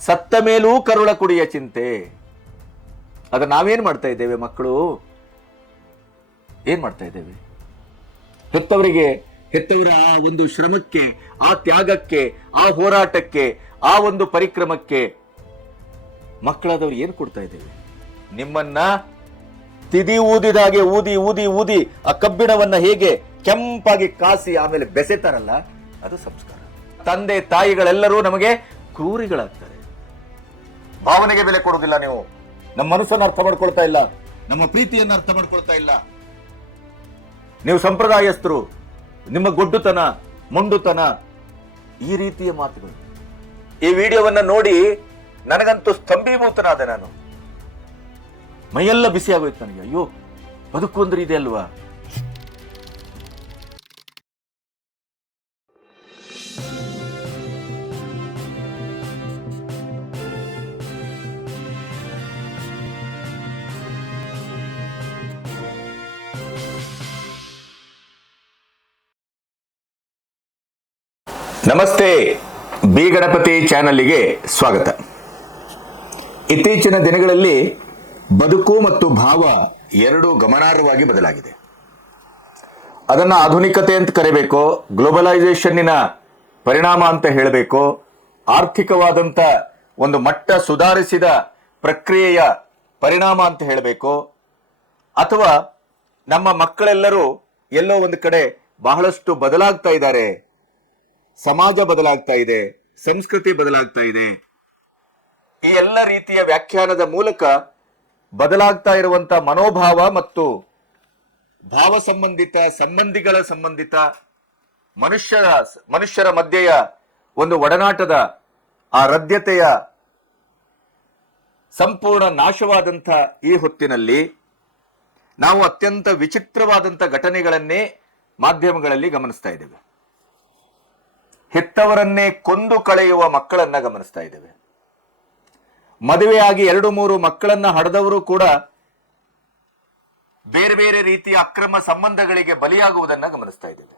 ಸತ್ತ ಮೇಲೂ ಕರುಳ ಕುಡಿಯ ಚಿಂತೆ. ಅದ ನಾವೇನ್ ಮಾಡ್ತಾ ಇದ್ದೇವೆ? ಮಕ್ಕಳು ಏನ್ ಮಾಡ್ತಾ ಇದ್ದೇವೆ? ಹೆತ್ತವರ ಆ ಒಂದು ಶ್ರಮಕ್ಕೆ, ಆ ತ್ಯಾಗಕ್ಕೆ, ಆ ಹೋರಾಟಕ್ಕೆ, ಆ ಒಂದು ಪರಿಕ್ರಮಕ್ಕೆ ಮಕ್ಕಳಾದವ್ರು ಏನ್ ಕೊಡ್ತಾ ಇದ್ದೇವೆ? ನಿಮ್ಮನ್ನ ತಿದಿ ಊದಿದಾಗೆ ಊದಿ ಊದಿ ಊದಿ ಆ ಕಬ್ಬಿಣವನ್ನ ಹೇಗೆ ಕೆಂಪಾಗಿ ಕಾಸಿ ಆಮೇಲೆ ಬೆಸೆತಾರಲ್ಲ, ಅದು ಸಂಸ್ಕಾರ. ತಂದೆ ತಾಯಿಗಳೆಲ್ಲರೂ ನಮಗೆ ಕ್ರೂರಿಗಳಾಗ್ತಾರೆ. ಭಾವನೆಗೆ ಬೆಲೆ ಕೊಡುವುದಿಲ್ಲ. ನೀವು ನಮ್ಮ ಮನಸ್ಸನ್ನು ಅರ್ಥ ಮಾಡ್ಕೊಳ್ತಾ ಇಲ್ಲ, ನಮ್ಮ ಪ್ರೀತಿಯನ್ನು ಅರ್ಥ ಮಾಡ್ಕೊಳ್ತಾ ಇಲ್ಲ. ನೀವು ಸಂಪ್ರದಾಯಸ್ಥರು, ನಿಮ್ಮ ಗೊಡ್ಡುತನ, ಮೊಂಡುತನ, ಈ ರೀತಿಯ ಮಾತುಗಳು. ಈ ವಿಡಿಯೋವನ್ನ ನೋಡಿ ನನಗಂತೂ ಸ್ತಂಭೀಭೂತನಾದೆ. ನಾನು ಮೈಯೆಲ್ಲ ಬಿಸಿ ಆಗೋಯ್ತು ನನಗೆ. ಅಯ್ಯೋ, ಬದುಕು ಅಂದ್ರೆ ಇದೆ ಅಲ್ವಾ? ನಮಸ್ತೆ, ಬಿ ಗಣಪತಿ ಚಾನಲ್ಗೆ ಸ್ವಾಗತ. ಇತ್ತೀಚಿನ ದಿನಗಳಲ್ಲಿ ಬದುಕು ಮತ್ತು ಭಾವ ಎರಡೂ ಗಮನಾರ್ಹವಾಗಿ ಬದಲಾಗಿದೆ. ಅದನ್ನು ಆಧುನಿಕತೆ ಅಂತ ಕರಿಬೇಕೋ, ಗ್ಲೋಬಲೈಸೇಷನ್ನಿನ ಪರಿಣಾಮ ಅಂತ ಹೇಳಬೇಕೋ, ಆರ್ಥಿಕವಾದಂಥ ಒಂದು ಮಟ್ಟ ಸುಧಾರಿಸಿದ ಪ್ರಕ್ರಿಯೆಯ ಪರಿಣಾಮ ಅಂತ ಹೇಳಬೇಕೋ, ಅಥವಾ ನಮ್ಮ ಮಕ್ಕಳೆಲ್ಲರೂ ಎಲ್ಲೋ ಒಂದು ಕಡೆ ಬಹಳಷ್ಟು ಬದಲಾಗ್ತಾ ಇದ್ದಾರೆ, ಸಮಾಜ ಬದಲಾಗ್ತಾ ಇದೆ, ಸಂಸ್ಕೃತಿ ಬದಲಾಗ್ತಾ ಇದೆ. ಈ ಎಲ್ಲ ರೀತಿಯ ವ್ಯಾಖ್ಯಾನದ ಮೂಲಕ ಬದಲಾಗ್ತಾ ಇರುವಂತ ಮನೋಭಾವ ಮತ್ತು ಭಾವ ಸಂಬಂಧಿತ, ಸಂಬಂಧಿಗಳ ಸಂಬಂಧಿತ, ಮನುಷ್ಯರ ಮಧ್ಯೆಯ ಒಂದು ಒಡನಾಟದ ಆ ರದ್ಯತೆಯ ಸಂಪೂರ್ಣ ನಾಶವಾದಂಥ ಈ ಹೊತ್ತಿನಲ್ಲಿ ನಾವು ಅತ್ಯಂತ ವಿಚಿತ್ರವಾದಂಥ ಘಟನೆಗಳನ್ನೇ ಮಾಧ್ಯಮಗಳಲ್ಲಿ ಗಮನಿಸ್ತಾ ಇದ್ದೇವೆ. ಹೆತ್ತವರನ್ನೇ ಕೊಂದು ಕಳೆಯುವ ಮಕ್ಕಳನ್ನ ಗಮನಿಸ್ತಾ ಇದ್ದೇವೆ. ಮದುವೆಯಾಗಿ 2-3 ಮಕ್ಕಳನ್ನ ಹಡೆದವರು ಕೂಡ ಬೇರೆ ಬೇರೆ ರೀತಿಯ ಅಕ್ರಮ ಸಂಬಂಧಗಳಿಗೆ ಬಲಿಯಾಗುವುದನ್ನ ಗಮನಿಸ್ತಾ ಇದ್ದೇವೆ.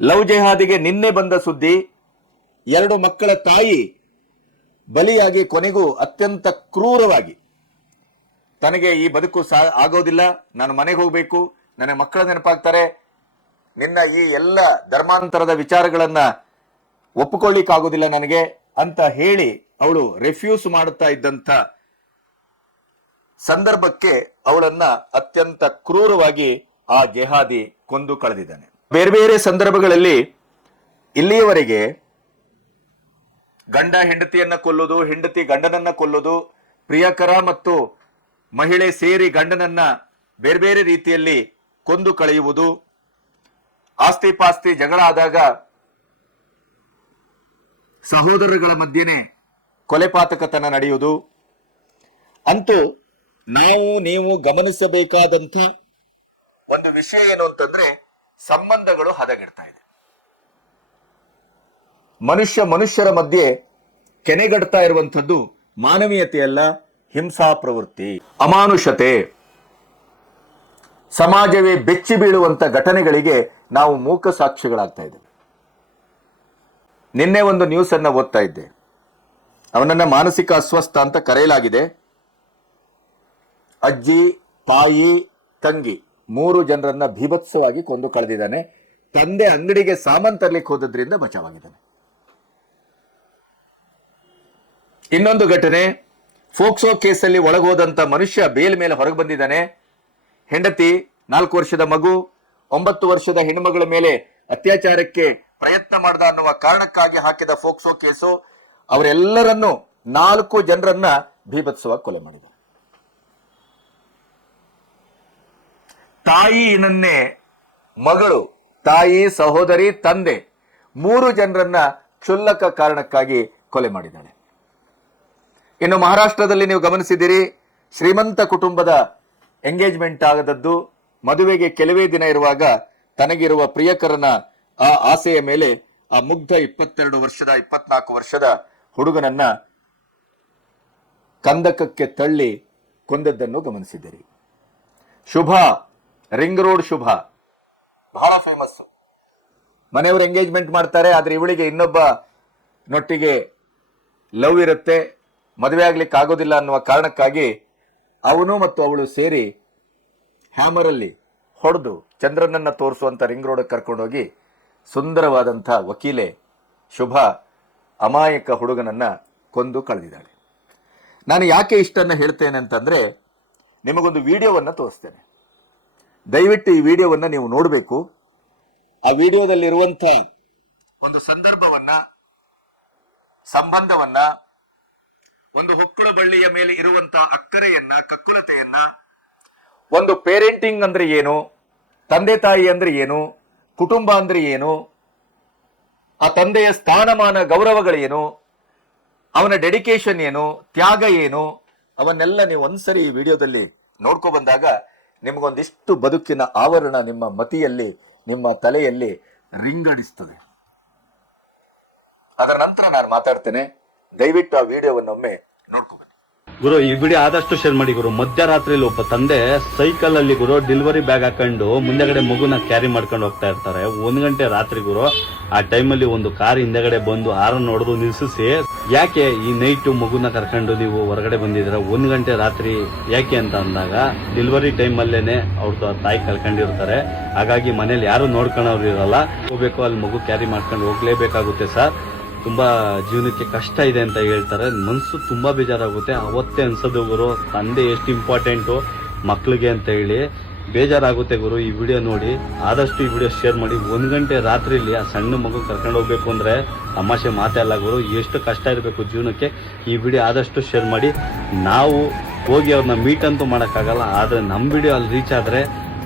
ಲವ್ ಜೆಹಾದಿಗೆ ನಿನ್ನೆ ಬಂದ ಸುದ್ದಿ, 2 ಮಕ್ಕಳ ತಾಯಿ ಬಲಿಯಾಗಿ ಕೊನೆಗೂ ಅತ್ಯಂತ ಕ್ರೂರವಾಗಿ ತನಗೆ ಈ ಬದುಕು ಆಗೋದಿಲ್ಲ, ನಾನು ಮನೆಗೆ ಹೋಗ್ಬೇಕು, ನನಗೆ ಮಕ್ಕಳ ನೆನಪಾಗ್ತಾರೆ, ನಿನ್ನ ಈ ಎಲ್ಲ ಧರ್ಮಾಂತರದ ವಿಚಾರಗಳನ್ನ ಒಪ್ಪಿಕೊಳ್ಳಿಕ್ಕಾಗೋದಿಲ್ಲ ನನಗೆ ಅಂತ ಹೇಳಿ ಅವಳು ರೆಫ್ಯೂಸ್ ಮಾಡುತ್ತಾ ಇದ್ದಂಥ ಸಂದರ್ಭಕ್ಕೆ ಅವಳನ್ನ ಅತ್ಯಂತ ಕ್ರೂರವಾಗಿ ಆ ಜೆಹಾದಿ ಕೊಂದು ಕಳೆದಿದ್ದಾನೆ. ಬೇರೆ ಬೇರೆ ಸಂದರ್ಭಗಳಲ್ಲಿ ಇಲ್ಲಿಯವರೆಗೆ ಗಂಡ ಹೆಂಡತಿಯನ್ನ ಕೊಲ್ಲುವುದು, ಹೆಂಡತಿ ಗಂಡನನ್ನ ಕೊಲ್ಲುವುದು, ಪ್ರಿಯಕರ ಮತ್ತು ಮಹಿಳೆ ಸೇರಿ ಗಂಡನನ್ನ ಬೇರೆ ಬೇರೆ ರೀತಿಯಲ್ಲಿ ಕೊಂದು ಕಳೆಯುವುದು, ಆಸ್ತಿ ಪಾಸ್ತಿ ಜಗಳ ಆದಾಗ ಸಹೋದರಗಳ ಮಧ್ಯೆನೆ ಕೊಲೆಪಾತಕತನ ನಡೆಯುವುದು. ಅಂತೂ ನೀವು ಗಮನಿಸಬೇಕಾದಂಥ ಒಂದು ವಿಷಯ ಏನು ಅಂತಂದ್ರೆ, ಸಂಬಂಧಗಳು ಹದಗೆಡ್ತಾ ಇದೆ. ಮನುಷ್ಯರ ಮಧ್ಯೆ ಕೆನೆಗಡ್ತಾ ಇರುವಂಥದ್ದು ಮಾನವೀಯತೆಯಲ್ಲ, ಹಿಂಸಾ ಪ್ರವೃತ್ತಿ, ಅಮಾನುಷತೆ, ಸಮಾಜವೇ ಬೆಚ್ಚಿ ಬೀಳುವಂತ ಘಟನೆಗಳಿಗೆ ನಾವು ಮೂಕ ಸಾಕ್ಷಿಗಳಾಗ್ತಾ ಇದ್ದೇವೆ. ನಿನ್ನೆ ಒಂದು ನ್ಯೂಸ್ ಅನ್ನ ಓದ್ತಾ ಇದ್ದೆ. ಅವನನ್ನ ಮಾನಸಿಕ ಅಸ್ವಸ್ಥ ಅಂತ ಕರೆಯಲಾಗಿದೆ. ಅಜ್ಜಿ, ತಾಯಿ, ತಂಗಿ 3 ಜನರನ್ನ ಭೀಭತ್ಸವಾಗಿ ಕೊಂದು ಕಳೆದಿದ್ದಾನೆ. ತಂದೆ ಅಂಗಡಿಗೆ ಸಾಮಾನು ತರಲಿಕ್ಕೆ ಹೋದದ್ರಿಂದ ಬಚಾವಾಗಿದ್ದಾನೆ. ಇನ್ನೊಂದು ಘಟನೆ, ಫೋಕ್ಸೋ ಕೇಸಲ್ಲಿ ಒಳಗೋದಂತ ಮನುಷ್ಯ ಬೇಲ್ ಮೇಲೆ ಹೊರಗೆ ಬಂದಿದ್ದಾನೆ. ಹೆಂಡತಿ, 4 ವರ್ಷದ ಮಗು, 9 ವರ್ಷದ ಹೆಣ್ಣುಮಗಳ ಮೇಲೆ ಅತ್ಯಾಚಾರಕ್ಕೆ ಪ್ರಯತ್ನ ಮಾಡ್ದ ಅನ್ನುವ ಕಾರಣಕ್ಕಾಗಿ ಹಾಕಿದ ಫೋಕ್ಸೋ ಕೇಸು ಅವರೆಲ್ಲರನ್ನು 4 ಜನರನ್ನ ಭೀಭತ್ಸವಾಗಿ ಕೊಲೆ ಮಾಡಿದ. ತಾಯಿನನ್ನೇ ಮಗಳು, ತಾಯಿ, ಸಹೋದರಿ, ತಂದೆ 3 ಜನರನ್ನ ಕ್ಷುಲ್ಲಕ ಕಾರಣಕ್ಕಾಗಿ ಕೊಲೆ ಮಾಡಿದ್ದಾಳೆ. ಇನ್ನು ಮಹಾರಾಷ್ಟ್ರದಲ್ಲಿ ನೀವು ಗಮನಿಸಿದ್ದೀರಿ, ಶ್ರೀಮಂತ ಕುಟುಂಬದ ಎಂಗೇಜ್ಮೆಂಟ್ ಆಗದದ್ದು, ಮದುವೆಗೆ ಕೆಲವೇ ದಿನ ಇರುವಾಗ ತನಗಿರುವ ಪ್ರಿಯಕರನ ಆ ಆಸೆಯ ಮೇಲೆ ಆ ಮುಗ್ಧ 22 ವರ್ಷದ 24 ವರ್ಷದ ಹುಡುಗನನ್ನ ಕಂದಕಕ್ಕೆ ತಳ್ಳಿ ಕೊಂದದ್ದನ್ನು ಗಮನಿಸಿದ್ದೀರಿ. ಶುಭ, ರಿಂಗ್ ರೋಡ್ ಶುಭ ಬಹಳ ಫೇಮಸ್. ಮನೆಯವರು ಎಂಗೇಜ್ಮೆಂಟ್ ಮಾಡ್ತಾರೆ, ಆದ್ರೆ ಇವಳಿಗೆ ಇನ್ನೊಬ್ಬ ನೊಟ್ಟಿಗೆ ಲವ್ ಇರುತ್ತೆ, ಮದುವೆ ಆಗ್ಲಿಕ್ಕೆ ಆಗೋದಿಲ್ಲ ಅನ್ನುವ ಕಾರಣಕ್ಕಾಗಿ ಅವನು ಮತ್ತು ಅವಳು ಸೇರಿ ಹ್ಯಾಮರಲ್ಲಿ ಹೊಡೆದು ಚಂದ್ರನನ್ನ ತೋರಿಸುವಂತ ರಿಂಗ್ ರೋಡ್ ಕರ್ಕೊಂಡೋಗಿ ಸುಂದರವಾದಂಥ ವಕೀಲೆ ಶುಭ ಅಮಾಯಕ ಹುಡುಗನನ್ನ ಕೊಂದು ಕಳೆದಿದ್ದಾಳೆ. ನಾನು ಯಾಕೆ ಇಷ್ಟನ್ನ ಹೇಳ್ತೇನೆ ಅಂತಂದ್ರೆ, ನಿಮಗೊಂದು ವಿಡಿಯೋವನ್ನ ತೋರಿಸ್ತೇನೆ. ದಯವಿಟ್ಟು ಈ ವಿಡಿಯೋವನ್ನ ನೀವು ನೋಡಬೇಕು. ಆ ವಿಡಿಯೋದಲ್ಲಿರುವಂಥ ಒಂದು ಸಂದರ್ಭವನ್ನ, ಸಂಬಂಧವನ್ನ, ಒಂದು ಹೊಕ್ಕಳ ಬಳ್ಳಿಯ ಮೇಲೆ ಇರುವಂತ ಅಕ್ಕರೆಯನ್ನ, ಕಕ್ಕುಲತೆಯನ್ನ, ಒಂದು ಪೇರೆಂಟಿಂಗ್ ಅಂದ್ರೆ ಏನು, ತಂದೆ ತಾಯಿ ಅಂದ್ರೆ ಏನು, ಕುಟುಂಬ ಅಂದ್ರೆ ಏನು, ಆ ತಂದೆಯ ಸ್ಥಾನಮಾನ ಗೌರವಗಳೇನು, ಅವನ ಡೆಡಿಕೇಶನ್ ಏನು, ತ್ಯಾಗ ಏನು, ಅವನ್ನೆಲ್ಲ ನೀವು ಒಂದ್ಸರಿ ಈ ವಿಡಿಯೋದಲ್ಲಿ ನೋಡ್ಕೊ ಬಂದಾಗ ನಿಮಗೊಂದಿಷ್ಟು ಬದುಕಿನ ಆವರಣ ನಿಮ್ಮ ಮತಿಯಲ್ಲಿ, ನಿಮ್ಮ ತಲೆಯಲ್ಲಿ ರಿಂಗಡಿಸ್ತದೆ. ಅದರ ನಂತರ ನಾನು ಮಾತಾಡ್ತೇನೆ. ದಯವಿಟ್ಟು ಆ ವಿಡಿಯೋವನ್ನೊಮ್ಮೆ ನೋಡ್ಕೊ ಬನ್ನಿ. ಗುರು, ಈ ವಿಡಿಯೋ ಆದಷ್ಟು ಶೇರ್ ಮಾಡಿ ಗುರು. ಮಧ್ಯರಾತ್ರಿಲಿ ಒಬ್ಬ ತಂದೆ ಸೈಕಲ್ ಅಲ್ಲಿ ಗುರು ಡೆಲಿವರಿ ಬ್ಯಾಗ್ ಹಾಕೊಂಡು ಮುಂದೆಗಡೆ ಮಗುನ ಕ್ಯಾರಿ ಮಾಡ್ಕೊಂಡು ಹೋಗ್ತಾ ಇರ್ತಾರೆ. 1 ಗಂಟೆ ರಾತ್ರಿ ಗುರು. ಆ ಟೈಮಲ್ಲಿ ಒಂದು ಕಾರ್ ಹಿಂದೆಗಡೆ ಬಂದು ಹಾರನ್ ಹೊಡೆದು ನಿಲ್ಸಿಸಿ, ಯಾಕೆ ಈ ನೈಟ್ ಮಗುನ ಕರ್ಕೊಂಡು ನೀವು ಹೊರಗಡೆ ಬಂದಿದ್ದೀರಾ 1 ಗಂಟೆ ರಾತ್ರಿ ಯಾಕೆ ಅಂತ ಅಂದಾಗ, ಡೆಲಿವರಿ ಟೈಮ್ ಅಲ್ಲೇನೆ ಅವ್ರ ತಾಯಿ ಕರ್ಕೊಂಡಿರ್ತಾರೆ. ಹಾಗಾಗಿ ಮನೇಲಿ ಯಾರು ನೋಡ್ಕೊಳ್ಳೋರು ಇರಲ್ಲ. ಹೋಗ್ಬೇಕು, ಅಲ್ಲಿ ಮಗು ಕ್ಯಾರಿ ಮಾಡ್ಕೊಂಡು ಹೋಗ್ಲೇಬೇಕಾಗುತ್ತೆ ಸರ್, ತುಂಬಾ ಜೀವನಕ್ಕೆ ಕಷ್ಟ ಇದೆ ಅಂತ ಹೇಳ್ತಾರೆ. ಮನ್ಸು ತುಂಬಾ ಬೇಜಾರಾಗುತ್ತೆ. ಅವತ್ತೇ ಅನ್ಸೋದು ಗುರು, ತಂದೆ ಎಷ್ಟು ಇಂಪಾರ್ಟೆಂಟು ಮಕ್ಳಿಗೆ ಅಂತ ಹೇಳಿ ಬೇಜಾರಾಗುತ್ತೆ ಗುರು. ಈ ವಿಡಿಯೋ ನೋಡಿ, ಆದಷ್ಟು ಈ ವಿಡಿಯೋ ಶೇರ್ ಮಾಡಿ. 1 ಗಂಟೆ ರಾತ್ರಿಲಿ ಆ ಸಣ್ಣ ಮಗು ಕರ್ಕೊಂಡು ಹೋಗ್ಬೇಕು ಅಂದ್ರೆ ತಮಾಷೆ ಮಾತೇ ಅಲ್ಲ ಗುರು. ಎಷ್ಟು ಕಷ್ಟ ಇರಬೇಕು ಜೀವನಕ್ಕೆ. ಈ ವಿಡಿಯೋ ಆದಷ್ಟು ಶೇರ್ ಮಾಡಿ. ನಾವು ಹೋಗಿ ಅವ್ರನ್ನ ಮೀಟ್ ಅಂತೂ ಮಾಡೋಕ್ಕಾಗಲ್ಲ, ಆದ್ರೆ ನಮ್ಮ ವಿಡಿಯೋ ಅಲ್ಲಿ ರೀಚ್ ಆದ್ರೆ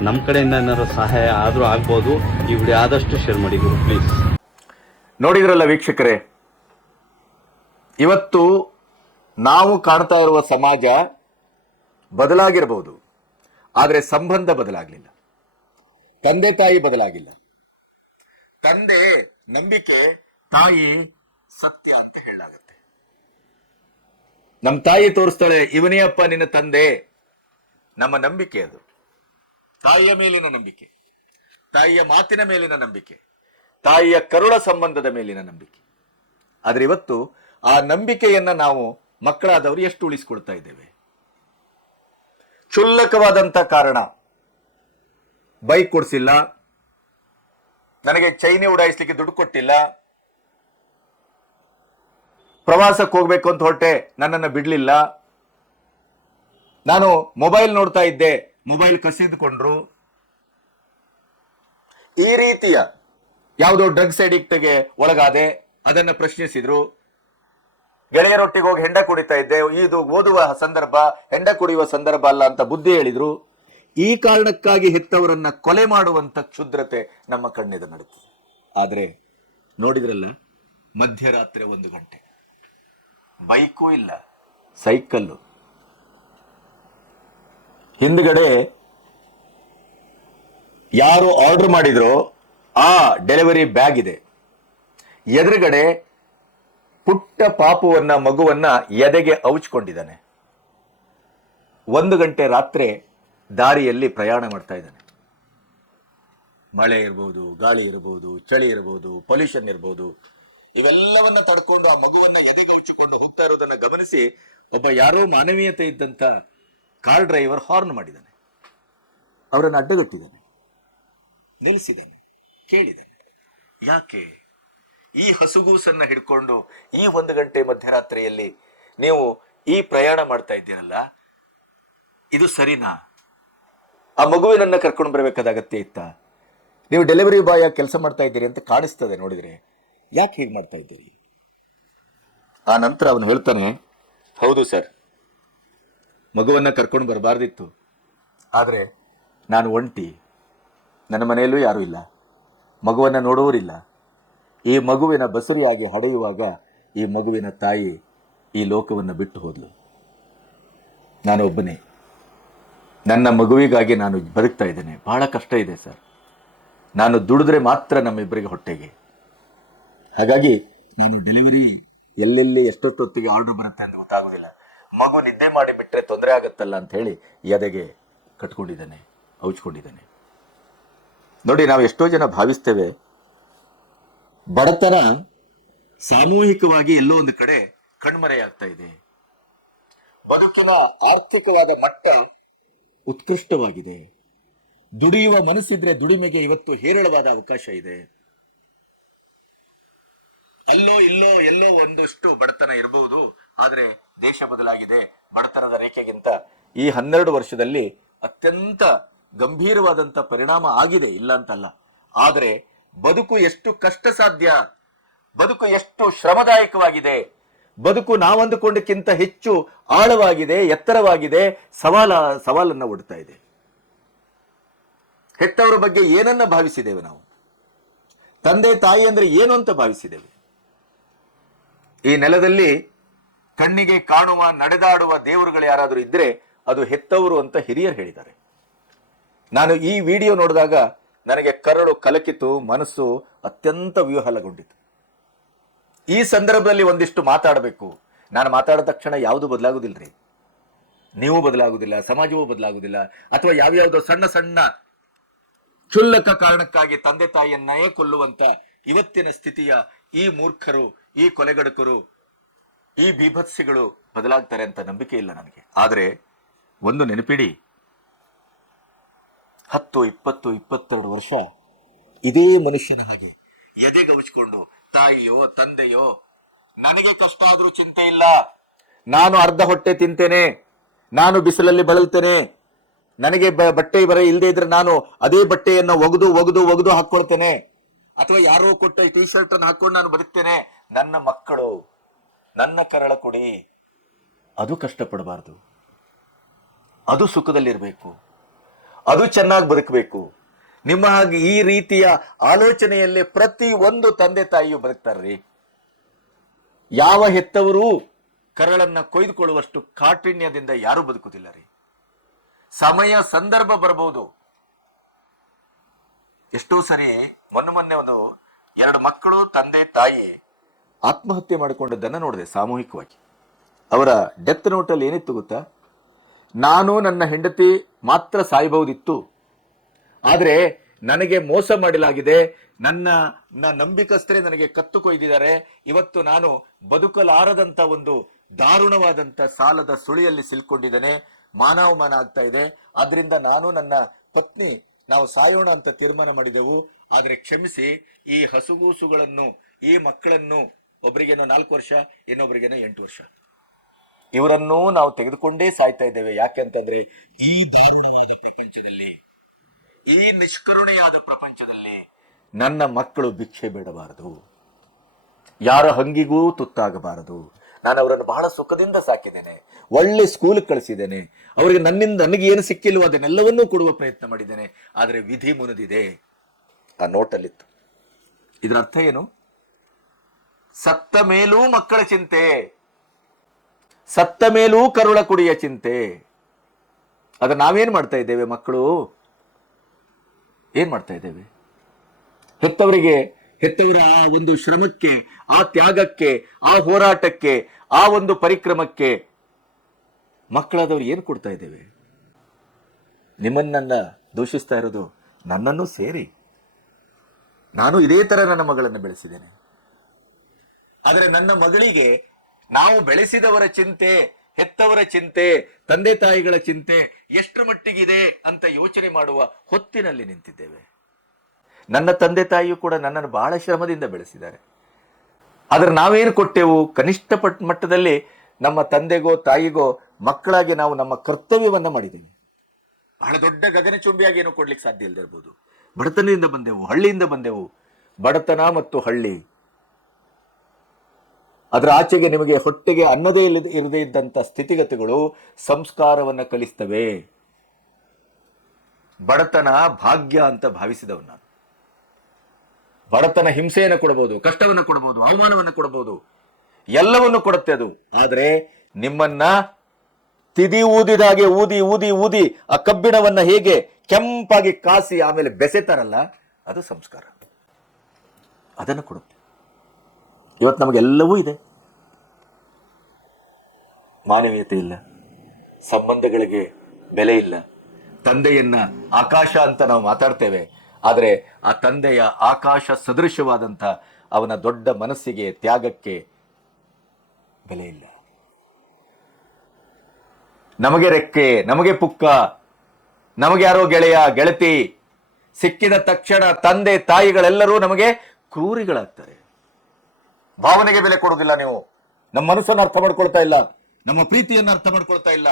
ನಮ್ಮ ಕಡೆಯಿಂದ ಏನಾದ್ರು ಸಹಾಯ ಆದ್ರೂ ಆಗ್ಬೋದು. ಈ ವಿಡಿಯೋ ಆದಷ್ಟು ಶೇರ್ ಮಾಡಿ ಗುರು, ಪ್ಲೀಸ್. ನೋಡಿದ್ರಲ್ಲ ವೀಕ್ಷಕರೇ, ಇವತ್ತು ನಾವು ಕಾಣ್ತಾ ಇರುವ ಸಮಾಜ ಬದಲಾಗಿರಬಹುದು, ಆದರೆ ಸಂಬಂಧ ಬದಲಾಗಲಿಲ್ಲ. ತಂದೆ ತಾಯಿ ಬದಲಾಗಿಲ್ಲ. ತಂದೆ ನಂಬಿಕೆ, ತಾಯಿ ಸತ್ಯ ಅಂತ ಹೇಳಲಾಗತ್ತೆ. ನಮ್ಮ ತಾಯಿ ತೋರಿಸ್ತಾಳೆ, ಇವನೇ ಅಪ್ಪ ನಿನ್ನ ತಂದೆ. ನಮ್ಮ ನಂಬಿಕೆ ಅದು. ತಾಯಿಯ ಮೇಲಿನ ನಂಬಿಕೆ, ತಾಯಿಯ ಮಾತಿನ ಮೇಲಿನ ನಂಬಿಕೆ, ತಾಯಿಯ ಕರುಳ ಸಂಬಂಧದ ಮೇಲಿನ ನಂಬಿಕೆ. ಆದ್ರೆ ಇವತ್ತು ಆ ನಂಬಿಕೆಯನ್ನ ನಾವು ಮಕ್ಕಳಾದವರು ಎಷ್ಟು ಉಳಿಸಿಕೊಳ್ತಾ ಇದ್ದೇವೆ? ಕ್ಷುಲ್ಲಕವಾದಂತ ಕಾರಣ, ಬೈಕ್ ಕೊಡಿಸಿಲ್ಲ, ನನಗೆ ಚೈನಿ ಉಡಾಯಿಸ್ಲಿಕ್ಕೆ ದುಡ್ಡು ಕೊಟ್ಟಿಲ್ಲ, ಪ್ರವಾಸಕ್ಕೆ ಹೋಗ್ಬೇಕು ಅಂತ ಹೊರಟೆ ನನ್ನನ್ನು ಬಿಡ್ಲಿಲ್ಲ, ನಾನು ಮೊಬೈಲ್ ನೋಡ್ತಾ ಇದ್ದೆ ಮೊಬೈಲ್ ಕಸಿದುಕೊಂಡ್ರು, ಈ ರೀತಿಯ ಯಾವುದೋ ಡ್ರಗ್ಸ್ ಅಡಿಕ್ಟ್ಗೆ ಒಳಗಾದೆ, ಅದನ್ನ ಪ್ರಶ್ನಿಸಿದ್ರು. ಗೆಳೆಯರೊಟ್ಟಿಗೆ ಹೋಗಿ ಹೆಂಡ ಕುಡಿತಾ ಇದ್ದೆ, ಇದು ಓದುವ ಸಂದರ್ಭ, ಹೆಂಡ ಕುಡಿಯುವ ಸಂದರ್ಭ ಅಲ್ಲ ಅಂತ ಬುದ್ಧಿ ಹೇಳಿದ್ರು. ಈ ಕಾರಣಕ್ಕಾಗಿ ಹೆತ್ತವರನ್ನ ಕೊಲೆ ಮಾಡುವಂತ ಕ್ಷುದ್ರತೆ ನಮ್ಮ ಕಣ್ಣೆದು ನಡೀತದೆ. ಆದ್ರೆ ನೋಡಿದ್ರಲ್ಲ, ಮಧ್ಯರಾತ್ರಿ 1 ಗಂಟೆ, ಬೈಕು ಇಲ್ಲ, ಸೈಕಲ್ಲು, ಹಿಂದ್ಗಡೆ ಯಾರು ಆರ್ಡರ್ ಮಾಡಿದ್ರೋ ಆ ಡೆಲಿವರಿ ಬ್ಯಾಗ್ ಇದೆ, ಎದುರುಗಡೆ ಪುಟ್ಟ ಪಾಪುವನ್ನ, ಮಗುವನ್ನ ಎದೆಗೆ ಔಚ್ಕೊಂಡಿದ್ದಾನೆ. 1 ಗಂಟೆ ರಾತ್ರಿ ದಾರಿಯಲ್ಲಿ ಪ್ರಯಾಣ ಮಾಡ್ತಾ ಇದ್ದಾನೆ. ಮಳೆ ಇರಬಹುದು, ಗಾಳಿ ಇರಬಹುದು, ಚಳಿ ಇರಬಹುದು, ಪೊಲ್ಯೂಷನ್ ಇರಬಹುದು, ಇವೆಲ್ಲವನ್ನ ತಡ್ಕೊಂಡು ಆ ಮಗುವನ್ನ ಎದೆಗೆ ಔಚಿಕೊಂಡು ಹೋಗ್ತಾ ಇರೋದನ್ನ ಗಮನಿಸಿ ಒಬ್ಬ ಯಾರೋ ಮಾನವೀಯತೆ ಇದ್ದಂತ ಕಾರ್ ಡ್ರೈವರ್ ಹಾರ್ನ್ ಮಾಡಿದ್ದಾನೆ. ಅವರನ್ನು ಅಡ್ಡಗಟ್ಟಿದ್ದಾನೆ, ನಿಲ್ಲಿಸಿದ್ದಾನೆ, ಕೇಳಿದ್ದಾನೆ, ಯಾಕೆ ಈ ಹಸುಗೂಸನ್ನ ಹಿಡ್ಕೊಂಡು ಈ 1 ಗಂಟೆ ಮಧ್ಯರಾತ್ರಿಯಲ್ಲಿ ನೀವು ಈ ಪ್ರಯಾಣ ಮಾಡ್ತಾ ಇದ್ದೀರಲ್ಲ, ಇದು ಸರಿನಾ? ಆ ಮಗುವಿನನ್ನ ಕರ್ಕೊಂಡು ಬರಬೇಕಾದ ಅಗತ್ಯ ಇತ್ತ? ನೀವು ಡೆಲಿವರಿ ಬಾಯ್ ಆಗಿ ಕೆಲಸ ಮಾಡ್ತಾ ಇದ್ದೀರಿ ಅಂತ ಕಾಣಿಸ್ತದೆ ನೋಡಿದ್ರೆ, ಯಾಕೆ ಹೀಗೆ ಮಾಡ್ತಾ ಇದ್ದೀರಿ? ಆ ನಂತರ ಅವನು ಹೇಳ್ತಾನೆ, ಹೌದು ಸರ್, ಮಗುವನ್ನ ಕರ್ಕೊಂಡು ಬರಬಾರ್ದಿತ್ತು, ಆದ್ರೆ ನಾನು ಒಂಟಿ, ನನ್ನ ಮನೆಯಲ್ಲೂ ಯಾರೂ ಇಲ್ಲ, ಮಗುವನ್ನ ನೋಡುವರಿಲ್ಲ. ಈ ಮಗುವಿನ ಬಸುರಿಯಾಗಿ ಹಡೆಯುವಾಗ ಈ ಮಗುವಿನ ತಾಯಿ ಈ ಲೋಕವನ್ನು ಬಿಟ್ಟು ಹೋದ್ಲು. ನಾನು ಒಬ್ಬನೇ, ನನ್ನ ಮಗುವಿಗಾಗಿ ನಾನು ಬದುಕ್ತಾ ಇದ್ದೇನೆ. ಬಹಳ ಕಷ್ಟ ಇದೆ ಸರ್, ನಾನು ದುಡಿದ್ರೆ ಮಾತ್ರ ನಮ್ಮಿಬ್ಬರಿಗೆ ಹೊಟ್ಟೆಗೆ. ಹಾಗಾಗಿ ನಾನು ಡೆಲಿವರಿ ಎಲ್ಲೆಲ್ಲಿ ಎಷ್ಟೊತ್ತೊತ್ತಿಗೆ ಆರ್ಡರ್ ಬರುತ್ತೆ ಅಂತ ಗೊತ್ತಾಗೋದಿಲ್ಲ, ಮಗು ನಿದ್ದೆ ಮಾಡಿ ಬಿಟ್ರೆ ತೊಂದರೆ ಆಗುತ್ತಲ್ಲ ಅಂತ ಹೇಳಿ ಎದೆಗೆ ಕಟ್ಕೊಂಡಿದ್ದಾನೆ, ಔಚ್ಕೊಂಡಿದ್ದಾನೆ. ನೋಡಿ, ನಾವು ಎಷ್ಟೋ ಜನ ಭಾವಿಸ್ತೇವೆ ಬಡತನ ಸಾಮೂಹಿಕವಾಗಿ ಎಲ್ಲೋ ಒಂದು ಕಡೆ ಕಣ್ಮರೆಯಾಗ್ತಾ ಇದೆ. ಬದುಕಿನ ಆರ್ಥಿಕವಾದ ಮಟ್ಟ ಉತ್ಕೃಷ್ಟವಾಗಿದೆ. ದುಡಿಯುವ ಮನಸ್ಸಿದ್ರೆ ದುಡಿಮೆಗೆ ಇವತ್ತು ಹೇರಳವಾದ ಅವಕಾಶ ಇದೆ. ಅಲ್ಲೋ ಇಲ್ಲೋ ಎಲ್ಲೋ ಒಂದಷ್ಟು ಬಡತನ ಇರಬಹುದು, ಆದ್ರೆ ದೇಶ ಬದಲಾಗಿದೆ. ಬಡತನದ ರೇಖೆಗಿಂತ ಈ 12 ವರ್ಷದಲ್ಲಿ ಅತ್ಯಂತ ಗಂಭೀರವಾದಂತ ಪರಿಣಾಮ ಆಗಿದೆ, ಇಲ್ಲ ಅಂತಲ್ಲ. ಆದ್ರೆ ಬದುಕು ಎಷ್ಟು ಕಷ್ಟ ಸಾಧ್ಯ, ಬದುಕು ಎಷ್ಟು ಶ್ರಮದಾಯಕವಾಗಿದೆ, ಬದುಕು ನಾವಂದುಕೊಂಡಕ್ಕಿಂತ ಹೆಚ್ಚು ಆಳವಾಗಿದೆ, ಎತ್ತರವಾಗಿದೆ, ಸವಾಲನ್ನ ಒಡ್ತಾ ಇದೆ. ಹೆತ್ತವರ ಬಗ್ಗೆ ಏನನ್ನ ಭಾವಿಸಿದ್ದೇವೆ ನಾವು? ತಂದೆ ತಾಯಿ ಅಂದ್ರೆ ಏನು ಅಂತ ಭಾವಿಸಿದ್ದೇವೆ? ಈ ನೆಲದಲ್ಲಿ ಕಣ್ಣಿಗೆ ಕಾಣುವ ನಡೆದಾಡುವ ದೇವರುಗಳು ಯಾರಾದರೂ ಇದ್ರೆ ಅದು ಹೆತ್ತವರು ಅಂತ ಹಿರಿಯರು ಹೇಳಿದ್ದಾರೆ. ನಾನು ಈ ವಿಡಿಯೋ ನೋಡಿದಾಗ ನನಗೆ ಕರಳು ಕಲಕಿತು, ಮನಸ್ಸು ಅತ್ಯಂತ ವ್ಯೂಹಲಗೊಂಡಿತು. ಈ ಸಂದರ್ಭದಲ್ಲಿ ಒಂದಿಷ್ಟು ಮಾತಾಡಬೇಕು. ನಾನು ಮಾತಾಡಿದ ತಕ್ಷಣ ಯಾವುದು ಬದಲಾಗುದಿಲ್ರಿ. ನೀವು ಬದಲಾಗುದಿಲ್ಲ, ಸಮಾಜವೂ ಬದಲಾಗುದಿಲ್ಲ, ಅಥವಾ ಯಾವ್ಯಾವುದೋ ಸಣ್ಣ ಸಣ್ಣ ಕ್ಷುಲ್ಲಕ ಕಾರಣಕ್ಕಾಗಿ ತಂದೆ ತಾಯಿಯನ್ನೇ ಕೊಲ್ಲುವಂತ ಇವತ್ತಿನ ಸ್ಥಿತಿಯ ಈ ಮೂರ್ಖರು, ಈ ಕೊಲೆಗಡಕರು, ಈ ಬೀಭತ್ಸಿಗಳು ಬದಲಾಗ್ತಾರೆ ಅಂತ ನಂಬಿಕೆ ಇಲ್ಲ ನನಗೆ. ಆದ್ರೆ ಒಂದು ನೆನಪಿಡಿ, 10, 20, 22 ವರ್ಷ ಇದೇ ಮನುಷ್ಯನ ಹಾಗೆ ಎದೆಗವಚ್ಕೊಂಡು ತಾಯಿಯೋ ತಂದೆಯೋ ನನಗೆ ಕಷ್ಟ ಆದ್ರೂ ಚಿಂತೆ ಇಲ್ಲ, ನಾನು ಅರ್ಧ ಹೊಟ್ಟೆ ತಿಂತೇನೆ, ನಾನು ಬಿಸಿಲಲ್ಲಿ ಬಳಲ್ತೇನೆ, ನನಗೆ ಬಟ್ಟೆ ಬರ ಇಲ್ಲದೆ ಇದ್ರೆ ನಾನು ಅದೇ ಬಟ್ಟೆಯನ್ನು ಒಗೆದು ಹಾಕೊಳ್ತೇನೆ, ಅಥವಾ ಯಾರೋ ಕೊಟ್ಟ ಟೀ ಶರ್ಟ್ ಅನ್ನು ಹಾಕೊಂಡು ನಾನು ಬದುಕ್ತೇನೆ, ನನ್ನ ಮಕ್ಕಳು ನನ್ನ ಕರಳ ಕೊಡಿ, ಅದು ಕಷ್ಟಪಡಬಾರ್ದು, ಅದು ಸುಖದಲ್ಲಿರ್ಬೇಕು, ಅದು ಚೆನ್ನಾಗಿ ಬದುಕಬೇಕು. ನಿಮ್ಮ ಹಾಗೆ ಈ ರೀತಿಯ ಆಲೋಚನೆಯಲ್ಲೇ ಪ್ರತಿ ಒಂದು ತಂದೆ ತಾಯಿಯು ಬದುಕ್ತಾರ್ರಿ. ಯಾವ ಹೆತ್ತವರು ಕರಳನ್ನ ಕೊಯ್ದುಕೊಳ್ಳುವಷ್ಟು ಕಾಠಿಣ್ಯದಿಂದ ಯಾರು ಬದುಕುದಿಲ್ಲ ರೀ. ಸಮಯ ಸಂದರ್ಭ ಬರಬಹುದು. ಎಷ್ಟೋ ಸರಿ ಮೊನ್ನೆ ಒಂದು 2 ಮಕ್ಕಳು ತಂದೆ ತಾಯಿ ಆತ್ಮಹತ್ಯೆ ಮಾಡಿಕೊಂಡದ್ದನ್ನ ನೋಡಿದೆ ಸಾಮೂಹಿಕವಾಗಿ. ಅವರ ಡೆತ್ ನೋಟಲ್ಲಿ ಏನಿತ್ತು ಗೊತ್ತಾ? ನಾನು ನನ್ನ ಹೆಂಡತಿ ಮಾತ್ರ ಸಾಯಬಹುದಿತ್ತು, ಆದ್ರೆ ನನಗೆ ಮೋಸ ಮಾಡಲಾಗಿದೆ, ನನ್ನ ನಂಬಿಕಸ್ಥರೇ ನನಗೆ ಕತ್ತು ಕೊಯ್ದಿದ್ದಾರೆ, ಇವತ್ತು ನಾನು ಬದುಕಲಾರದಂತ ಒಂದು ದಾರುಣವಾದಂತ ಸಾಲದ ಸುಳಿಯಲ್ಲಿ ಸಿಲ್ಕೊಂಡಿದ್ದೇನೆ, ಮಾನವಮಾನ ಆಗ್ತಾ ಇದೆ, ಆದ್ರಿಂದ ನಾನು ನನ್ನ ಪತ್ನಿ ನಾವು ಸಾಯೋಣ ಅಂತ ತೀರ್ಮಾನ ಮಾಡಿದೆವು, ಆದ್ರೆ ಕ್ಷಮಿಸಿ, ಈ ಹಸುಗೂಸುಗಳನ್ನು, ಈ ಮಕ್ಕಳನ್ನು, ಒಬ್ಬರಿಗೇನೋ 4 ವರ್ಷ, ಇನ್ನೊಬ್ಬರಿಗೇನೋ 8 ವರ್ಷ, ಇವರನ್ನೂ ನಾವು ತೆಗೆದುಕೊಂಡೇ ಸಾಯ್ತಾ ಇದ್ದೇವೆ. ಯಾಕೆಂತಂದ್ರೆ ಈ ದಾರುಣವಾದ ಪ್ರಪಂಚದಲ್ಲಿ, ಈ ನಿಷ್ಕರುಣೆಯಾದ ಪ್ರಪಂಚದಲ್ಲಿ ನನ್ನ ಮಕ್ಕಳು ಭಿಕ್ಷೆ ಬೇಡಬಾರದು, ಯಾರ ಹಂಗಿಗೂ ತುತ್ತಾಗಬಾರದು. ನಾನು ಅವರನ್ನು ಬಹಳ ಸುಖದಿಂದ ಸಾಕಿದ್ದೇನೆ, ಒಳ್ಳೆ ಸ್ಕೂಲ್ ಕಳಿಸಿದ್ದೇನೆ, ಅವರಿಗೆ ನನಗೆ ಏನು ಸಿಕ್ಕಿಲ್ವೋ ಅದನ್ನೆಲ್ಲವನ್ನೂ ಕೊಡುವ ಪ್ರಯತ್ನ ಮಾಡಿದ್ದೇನೆ, ಆದ್ರೆ ವಿಧಿ ಮುನಿದಿದೆ. ಆ ನೋಟಲ್ಲಿತ್ತು. ಇದರ ಅರ್ಥ ಏನು? ಸತ್ತ ಮೇಲೂ ಮಕ್ಕಳ ಚಿಂತೆ, ಸತ್ತ ಮೇಲೂ ಕರುಳ ಕುಡಿಯ ಚಿಂತೆ. ಅದ ನಾವೇನ್ ಮಾಡ್ತಾ ಇದ್ದೇವೆ? ಮಕ್ಕಳು ಏನ್ ಮಾಡ್ತಾ ಇದ್ದೇವೆ? ಹೆತ್ತವರ ಆ ಒಂದು ಶ್ರಮಕ್ಕೆ, ಆ ತ್ಯಾಗಕ್ಕೆ, ಆ ಹೋರಾಟಕ್ಕೆ, ಆ ಒಂದು ಪರಿಕ್ರಮಕ್ಕೆ ಮಕ್ಕಳಾದವ್ರು ಏನ್ ಕೊಡ್ತಾ ಇದ್ದೇವೆ? ನಿಮ್ಮನ್ನ ದೂಷಿಸ್ತಾ ಇರೋದು ನನ್ನನ್ನು ಸೇರಿ. ನಾನು ಇದೇ ತರ ನನ್ನ ಮಗಳನ್ನು ಬೆಳೆಸಿದ್ದೇನೆ, ಆದರೆ ನನ್ನ ಮಗಳಿಗೆ ನಾವು ಬೆಳೆಸಿದವರ ಚಿಂತೆ, ಹೆತ್ತವರ ಚಿಂತೆ, ತಂದೆ ತಾಯಿಗಳ ಚಿಂತೆ ಎಷ್ಟರ ಮಟ್ಟಿಗಿದೆ ಅಂತ ಯೋಚನೆ ಮಾಡುವ ಹೊತ್ತಿನಲ್ಲಿ ನಿಂತಿದ್ದೇವೆ. ನನ್ನ ತಂದೆ ತಾಯಿಯು ಕೂಡ ನನ್ನನ್ನು ಬಹಳ ಶ್ರಮದಿಂದ ಬೆಳೆಸಿದ್ದಾರೆ, ಆದ್ರೆ ನಾವೇನು ಕೊಟ್ಟೆವು? ಕನಿಷ್ಠ ಮಟ್ಟದಲ್ಲಿ ನಮ್ಮ ತಂದೆಗೋ ತಾಯಿಗೋ ಮಕ್ಕಳಾಗಿ ನಾವು ನಮ್ಮ ಕರ್ತವ್ಯವನ್ನ ಮಾಡಿದ್ದೇವೆ. ಬಹಳ ದೊಡ್ಡ ಗಗನಚುಂಬಿಯಾಗಿ ಏನೋ ಕೊಡ್ಲಿಕ್ಕೆ ಸಾಧ್ಯ ಇಲ್ಲದಿರ್ಬೋದು. ಬಡತನದಿಂದ ಬಂದೆವು, ಹಳ್ಳಿಯಿಂದ ಬಂದೆವು. ಬಡತನ ಮತ್ತು ಹಳ್ಳಿ, ಅದರ ಆಚೆಗೆ ನಿಮಗೆ ಹೊಟ್ಟೆಗೆ ಅನ್ನದೇ ಇರದೇ ಇದ್ದಂತ ಸ್ಥಿತಿಗತಿಗಳು ಸಂಸ್ಕಾರವನ್ನ ಕಲಿಸ್ತವೆ. ಬಡತನ ಭಾಗ್ಯ ಅಂತ ಭಾವಿಸಿದವ ನಾನು. ಬಡತನ ಹಿಂಸೆಯನ್ನು ಕೊಡಬಹುದು, ಕಷ್ಟವನ್ನು ಕೊಡಬಹುದು, ಅವಮಾನವನ್ನು ಕೊಡಬಹುದು, ಎಲ್ಲವನ್ನು ಕೊಡುತ್ತೆ ಅದು. ಆದ್ರೆ ನಿಮ್ಮನ್ನ ತಿದಿ ಊದಿದಾಗೆ ಊದಿ ಊದಿ ಊದಿ ಆ ಕಬ್ಬಿಣವನ್ನ ಹೇಗೆ ಕೆಂಪಾಗಿ ಕಾಸಿ ಆಮೇಲೆ ಬೆಸೆತಾರಲ್ಲ, ಅದು ಸಂಸ್ಕಾರ. ಅದನ್ನು ಕೊಡುತ್ತೆ. ಇವತ್ತು ನಮಗೆಲ್ಲವೂ ಇದೆ, ಮಾನವೀಯತೆ ಇಲ್ಲ, ಸಂಬಂಧಗಳಿಗೆ ಬೆಲೆ ಇಲ್ಲ. ತಂದೆಯನ್ನ ಆಕಾಶ ಅಂತ ನಾವು ಮಾತಾಡ್ತೇವೆ, ಆದರೆ ಆ ತಂದೆಯ ಆಕಾಶ ಸದೃಶವಾದಂಥ ಅವನ ದೊಡ್ಡ ಮನಸ್ಸಿಗೆ, ತ್ಯಾಗಕ್ಕೆ ಬೆಲೆ ಇಲ್ಲ. ನಮಗೆ ರೆಕ್ಕೆ, ನಮಗೆ ಪುಕ್ಕ, ನಮಗೆ ಯಾರೋ ಗೆಳೆಯ ಗೆಳತಿ ಸಿಕ್ಕಿದ ತಕ್ಷಣ ತಂದೆ ತಾಯಿಗಳೆಲ್ಲರೂ ನಮಗೆ ಕ್ರೂರಿಗಳಾಗ್ತಾರೆ. ಭಾವನೆಗೆ ಬೆಲೆ ಕೊಡುವುದಿಲ್ಲ. ನೀವು ನಮ್ಮ ಮನಸ್ಸನ್ನು ಅರ್ಥ ಮಾಡ್ಕೊಳ್ತಾ ಇಲ್ಲ, ನಮ್ಮ ಪ್ರೀತಿಯನ್ನು ಅರ್ಥ ಮಾಡ್ಕೊಳ್ತಾ ಇಲ್ಲ.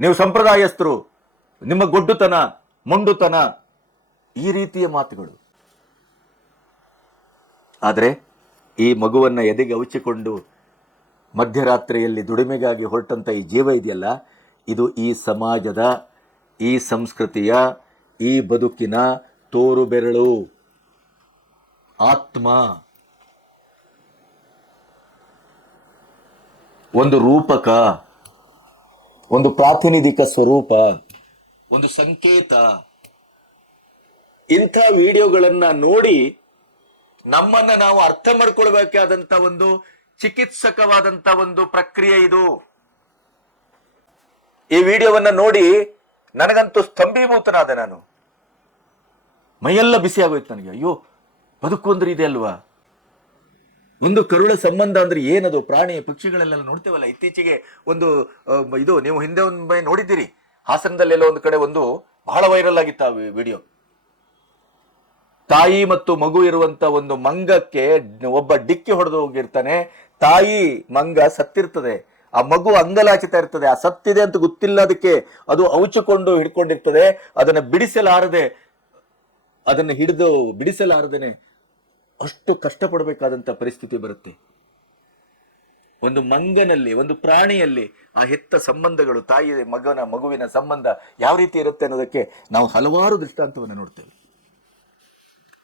ನೀವು ಸಂಪ್ರದಾಯಸ್ಥರು, ನಿಮ್ಮ ಗೊಡ್ಡುತನ, ಮೊಂಡುತನ, ಈ ರೀತಿಯ ಮಾತುಗಳು. ಆದರೆ ಈ ಮಗುವನ್ನ ಎದೆಗೆ ಅವಚಿಕೊಂಡು ಮಧ್ಯರಾತ್ರಿಯಲ್ಲಿ ದುಡಿಮೆಗಾಗಿ ಹೊರಟಂತ ಈ ಜೀವ ಇದೆಯಲ್ಲ, ಇದು ಈ ಸಮಾಜದ, ಈ ಸಂಸ್ಕೃತಿಯ, ಈ ಬದುಕಿನ ತೋರು ಬೆರಳು, ಆತ್ಮ, ಒಂದು ರೂಪಕ, ಒಂದು ಪ್ರಾತಿನಿಧಿಕ ಸ್ವರೂಪ, ಒಂದು ಸಂಕೇತ. ಇಂಥ ವಿಡಿಯೋಗಳನ್ನ ನೋಡಿ ನಮ್ಮನ್ನ ನಾವು ಅರ್ಥ ಮಾಡ್ಕೊಳ್ಬೇಕಾದಂತ ಒಂದು ಚಿಕಿತ್ಸಕವಾದಂತ ಒಂದು ಪ್ರಕ್ರಿಯೆ ಇದು. ಈ ವಿಡಿಯೋವನ್ನ ನೋಡಿ ನನಗಂತೂ ಸ್ತಂಭೀಭೂತನಾದೆ. ನಾನು ಮೈಯೆಲ್ಲ ಬಿಸಿ ಆಗೋಯ್ತು ನನಗೆ. ಅಯ್ಯೋ, ಬದುಕು ಅಂದ್ರೆ ಇದೆ ಅಲ್ವಾ? ಒಂದು ಕರುಳ ಸಂಬಂಧ ಅಂದ್ರೆ ಏನದು? ಪ್ರಾಣಿ ಪಕ್ಷಿಗಳೆಲ್ಲ ನೋಡ್ತೇವಲ್ಲ. ಇತ್ತೀಚೆಗೆ ಒಂದು ಇದು ನೀವು ಹಿಂದೆ ಒಂದು ನೋಡಿದ್ದೀರಿ, ಹಾಸನದಲ್ಲೆಲ್ಲ ಒಂದು ಕಡೆ ಒಂದು ಬಹಳ ವೈರಲ್ ಆಗಿತ್ತು ಆ ವಿಡಿಯೋ. ತಾಯಿ ಮತ್ತು ಮಗು ಇರುವಂತ ಒಂದು ಮಂಗಕ್ಕೆ ಒಬ್ಬ ಡಿಕ್ಕಿ ಹೊಡೆದು ಹೋಗಿರ್ತಾನೆ. ತಾಯಿ ಮಂಗ ಸತ್ತಿರ್ತದೆ, ಆ ಮಗು ಅಂಗಲಾಚಿತಾ ಇರ್ತದೆ. ಆ ಸತ್ತಿದೆ ಅಂತ ಗೊತ್ತಿಲ್ಲ ಅದಕ್ಕೆ, ಅದು ಔಚಿಕೊಂಡು ಹಿಡ್ಕೊಂಡಿರ್ತದೆ. ಅದನ್ನ ಬಿಡಿಸಲಾರದೇನೆ ಅಷ್ಟು ಕಷ್ಟಪಡಬೇಕಾದಂತ ಪರಿಸ್ಥಿತಿ ಬರುತ್ತೆ. ಒಂದು ಮಂಗನಲ್ಲಿ, ಒಂದು ಪ್ರಾಣಿಯಲ್ಲಿ ಆ ಹೆತ್ತ ಸಂಬಂಧಗಳು, ತಾಯಿ ಮಗುವಿನ ಸಂಬಂಧ ಯಾವ ರೀತಿ ಇರುತ್ತೆ ಅನ್ನೋದಕ್ಕೆ ನಾವು ಹಲವಾರು ದೃಷ್ಟಾಂತವನ್ನು ನೋಡ್ತೇವೆ.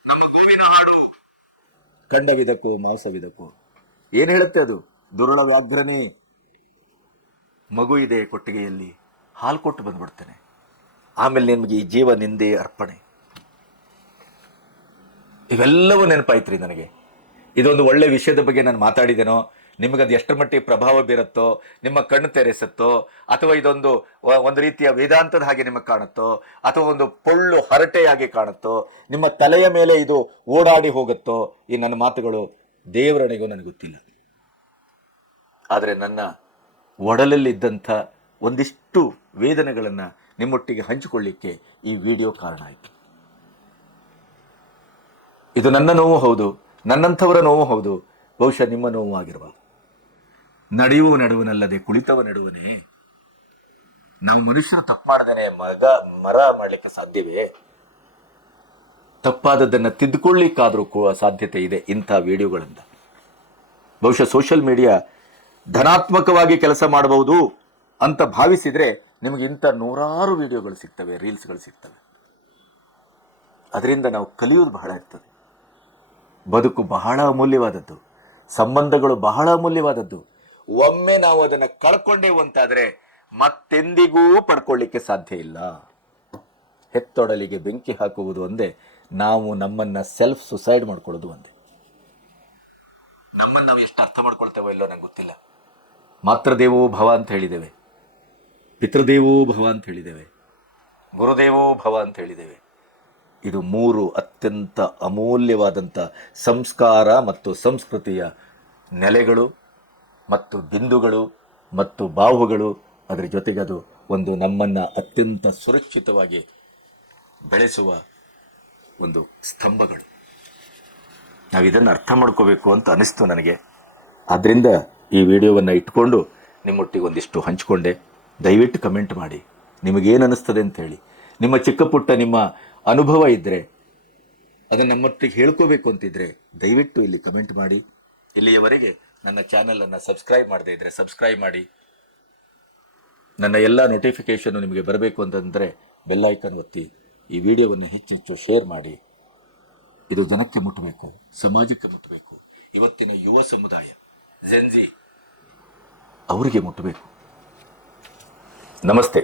ನಮ್ಮ ಗೋವಿನ ಹಾಡು, ಕಂಡವಿದಕ್ಕೂ ಮಾಂಸವಿದಕ್ಕೂ ಏನ್ ಹೇಳುತ್ತೆ ಅದು? ದುರುಳ ವ್ಯಾಘ್ರನೇ, ಮಗು ಇದೆ ಕೊಟ್ಟಿಗೆಯಲ್ಲಿ, ಹಾಲು ಕೊಟ್ಟು ಬಂದ್ಬಿಡ್ತೇನೆ, ಆಮೇಲೆ ನಿಮ್ಗೆ ಈ ಜೀವ ನಿಂದೆ ಅರ್ಪಣೆ. ಇವೆಲ್ಲವೂ ನೆನಪಾಯ್ತ್ರಿ ನನಗೆ. ಇದೊಂದು ಒಳ್ಳೆ ವಿಷಯದ ಬಗ್ಗೆ ನಾನು ಮಾತಾಡಿದೇನೋ, ನಿಮಗದು ಎಷ್ಟರ ಮಟ್ಟಿಗೆ ಪ್ರಭಾವ ಬೀರುತ್ತೋ, ನಿಮ್ಮ ಕಣ್ಣು ತೆರೆಸುತ್ತೋ, ಅಥವಾ ಇದೊಂದು ಒಂದು ರೀತಿಯ ವೇದಾಂತದ ಹಾಗೆ ನಿಮಗೆ ಕಾಣುತ್ತೋ, ಅಥವಾ ಒಂದು ಪೊಳ್ಳು ಹರಟೆಯಾಗಿ ಕಾಣುತ್ತೋ, ನಿಮ್ಮ ತಲೆಯ ಮೇಲೆ ಇದು ಓಡಾಡಿ ಹೋಗುತ್ತೋ, ಈ ನನ್ನ ಮಾತುಗಳು ದೇವರಣಿಗೂ ನನಗೆ ಗೊತ್ತಿಲ್ಲ. ಆದರೆ ನನ್ನ ಒಡಲಲ್ಲಿದ್ದಂಥ ಒಂದಿಷ್ಟು ವೇದನೆಗಳನ್ನು ನಿಮ್ಮೊಟ್ಟಿಗೆ ಹಂಚಿಕೊಳ್ಳಿಕ್ಕೆ ಈ ವಿಡಿಯೋ ಕಾರಣ ಆಯಿತು. ಇದು ನನ್ನ ನೋವು ಹೌದು, ನನ್ನಂಥವರ ನೋವು ಹೌದು, ಬಹುಶಃ ನಿಮ್ಮ ನೋವು ಆಗಿರಬಾರದು. ನಡೆಯುವ ನಡುವನಲ್ಲದೆ ಕುಳಿತವ ನಡುವನೇ. ನಾವು ಮನುಷ್ಯರು ತಪ್ಪು ಮಾಡದೇನೆ ಮರ ಮಾಡಲಿಕ್ಕೆ ಸಾಧ್ಯವೇ? ತಪ್ಪಾದದ್ದನ್ನು ತಿದ್ದುಕೊಳ್ಳಿಕ್ಕಾದ್ರೂ ಸಾಧ್ಯತೆ ಇದೆ ಇಂಥ ವಿಡಿಯೋಗಳಿಂದ. ಬಹುಶಃ ಸೋಷಿಯಲ್ ಮೀಡಿಯಾ ಧನಾತ್ಮಕವಾಗಿ ಕೆಲಸ ಮಾಡಬಹುದು ಅಂತ ಭಾವಿಸಿದ್ರೆ ನಿಮಗೆ ಇಂಥ ನೂರಾರು ವಿಡಿಯೋಗಳು ಸಿಗ್ತವೆ, ರೀಲ್ಸ್ಗಳು ಸಿಗ್ತವೆ. ಅದರಿಂದ ನಾವು ಕಲಿಯೋದು ಬಹಳ ಇರ್ತದೆ. ಬದುಕು ಬಹಳ ಅಮೂಲ್ಯವಾದದ್ದು, ಸಂಬಂಧಗಳು ಬಹಳ ಅಮೂಲ್ಯವಾದದ್ದು. ಒಮ್ಮೆ ನಾವು ಅದನ್ನು ಕಳ್ಕೊಂಡೇವು ಅಂತಾದ್ರೆ ಮತ್ತೆಂದಿಗೂ ಪಡ್ಕೊಳ್ಳಿಕ್ಕೆ ಸಾಧ್ಯ ಇಲ್ಲ. ಹೆತ್ತೊಡಲಿಗೆ ಬೆಂಕಿ ಹಾಕುವುದು ಒಂದೇ, ನಾವು ನಮ್ಮನ್ನ ಸೆಲ್ಫ್ ಸುಸೈಡ್ ಮಾಡ್ಕೊಳ್ಳೋದು ಒಂದೇ. ನಮ್ಮನ್ನು ನಾವು ಎಷ್ಟು ಅರ್ಥ ಮಾಡ್ಕೊಳ್ತೇವೋ ಇಲ್ಲೋ ನಂಗೆ ಗೊತ್ತಿಲ್ಲ. ಮಾತೃದೇವೋ ಭವ ಅಂತ ಹೇಳಿದ್ದೇವೆ, ಪಿತೃದೇವೋ ಭವ ಅಂತ ಹೇಳಿದ್ದೇವೆ, ಗುರುದೇವೋ ಭವ ಅಂತ ಹೇಳಿದ್ದೇವೆ. ಇದು ಮೂರು ಅತ್ಯಂತ ಅಮೂಲ್ಯವಾದಂಥ ಸಂಸ್ಕಾರ ಮತ್ತು ಸಂಸ್ಕೃತಿಯ ನೆಲೆಗಳು ಮತ್ತು ಬಿಂದುಗಳು ಮತ್ತು ಬಾಹುಗಳು. ಅದರ ಜೊತೆಗೆ ಅದು ಒಂದು ನಮ್ಮನ್ನು ಅತ್ಯಂತ ಸುರಕ್ಷಿತವಾಗಿ ಬೆಳೆಸುವ ಒಂದು ಸ್ತಂಭಗಳು. ನಾವು ಇದನ್ನು ಅರ್ಥ ಮಾಡ್ಕೋಬೇಕು ಅಂತ ಅನಿಸ್ತು ನನಗೆ. ಆದ್ದರಿಂದ ಈ ವಿಡಿಯೋವನ್ನು ಇಟ್ಕೊಂಡು ನಿಮ್ಮೊಟ್ಟಿಗೆ ಒಂದಿಷ್ಟು ಹಂಚಿಕೊಂಡೆ. ದಯವಿಟ್ಟು ಕಮೆಂಟ್ ಮಾಡಿ, ನಿಮಗೇನು ಅನ್ನಿಸ್ತದೆ ಅಂತ ಹೇಳಿ. ನಿಮ್ಮ ಚಿಕ್ಕ ಪುಟ್ಟ ನಿಮ್ಮ ಅನುಭವ ಇದ್ದರೆ, ಅದನ್ನು ನಮ್ಮೊಟ್ಟಿಗೆ ಹೇಳ್ಕೋಬೇಕು ಅಂತಿದ್ರೆ ದಯವಿಟ್ಟು ಇಲ್ಲಿ ಕಮೆಂಟ್ ಮಾಡಿ. ಇಲ್ಲಿಯವರೆಗೆ ನನ್ನ ಚಾನಲನ್ನು ಸಬ್ಸ್ಕ್ರೈಬ್ ಮಾಡದೇ ಇದ್ದರೆ ಸಬ್ಸ್ಕ್ರೈಬ್ ಮಾಡಿ. ನನ್ನ ಎಲ್ಲ ನೋಟಿಫಿಕೇಷನ್ ನಿಮಗೆ ಬರಬೇಕು ಅಂತಂದರೆ ಬೆಲ್ ಐಕಾನ್ ಒತ್ತಿ. ಈ ವಿಡಿಯೋವನ್ನು ಹೆಚ್ಚೆಚ್ಚು ಶೇರ್ ಮಾಡಿ. ಇದು ಜನಕ್ಕೆ ಮುಟ್ಟಬೇಕು, ಸಮಾಜಕ್ಕೆ ಮುಟ್ಟಬೇಕು. ಇವತ್ತಿನ ಯುವ ಸಮುದಾಯ ಜೆನ್ಜಿ ಅವರಿಗೆ ಮುಟ್ಟಬೇಕು. ನಮಸ್ತೆ.